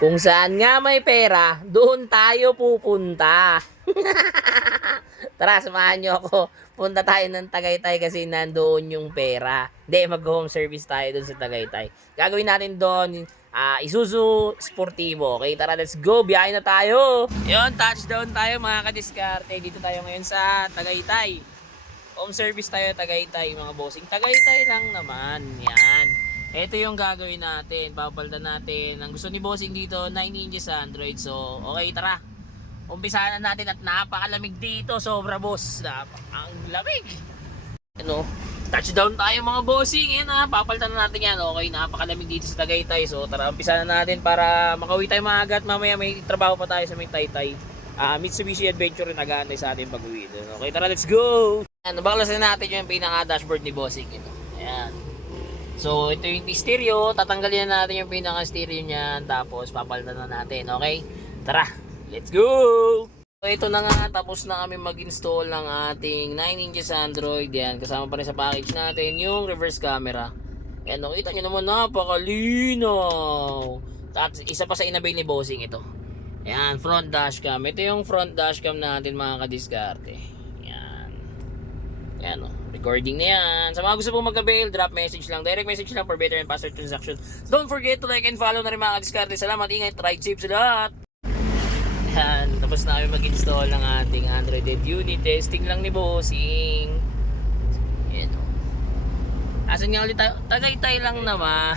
Kung saan nga may pera, doon tayo pupunta. Tara, samahan nyo ako. Punta tayo ng Tagaytay kasi nandoon yung pera. Hindi, mag-home service tayo doon sa Tagaytay. Gagawin natin doon, Isuzu Sportivo. Okay, tara, let's go. Biyahe na tayo. Yun, touchdown tayo mga kadiskarte. Dito tayo ngayon sa Tagaytay. Home service tayo Tagaytay mga bossing. Tagaytay lang naman. Yan. Ito yung gagawin natin. Papalitan natin. Ang gusto ni bossing dito, 9 inches Android. So, okay, tara. Umpisahan na natin at napakalamig dito. Sobra boss. Ang lamig. Ano? Touchdown tayo mga bossing. Yan ha. Papalitan na natin yan. Okay, napakalamig dito sa Tagaytay. So, tara, umpisahan na natin para makauwi tayo maaga at mamaya may trabaho pa tayo sa may Taytay. Mitsubishi Adventure rin nag-aantay sa ating pag-uwi. Okay, tara, let's go! Nabaklasan natin yung pinaka-dashboard ni bossing. Ito. Ayan. So, ito yung stereo. Tatanggalin na natin yung pinaka-stereo niyan. Tapos, papalitan na natin. Okay? Tara! Let's go! So, ito na nga. Tapos na kami mag-install ng ating 9 inches Android. Yan. Kasama pa rin sa package natin yung reverse camera. Yan. Nakita nyo naman, napakalinaw. At isa pa sa inabay ni bossing ito. Yan. Front dashcam. Ito yung front dashcam natin mga kadiskarte. Yan. Yan o. Recording na yan. Sa mga gusto pong mag-avail, drop message lang. Direct message lang for better and faster transaction. Don't forget to like and follow na rin mga kadiskarte. Salamat, ingat, ride safe sa lahat. Yan. Tapos na kami mag-install ng ating Android unit. Testing lang ni bossing. Yan o. Asan nga ulit tayo? Tagaytay lang naman.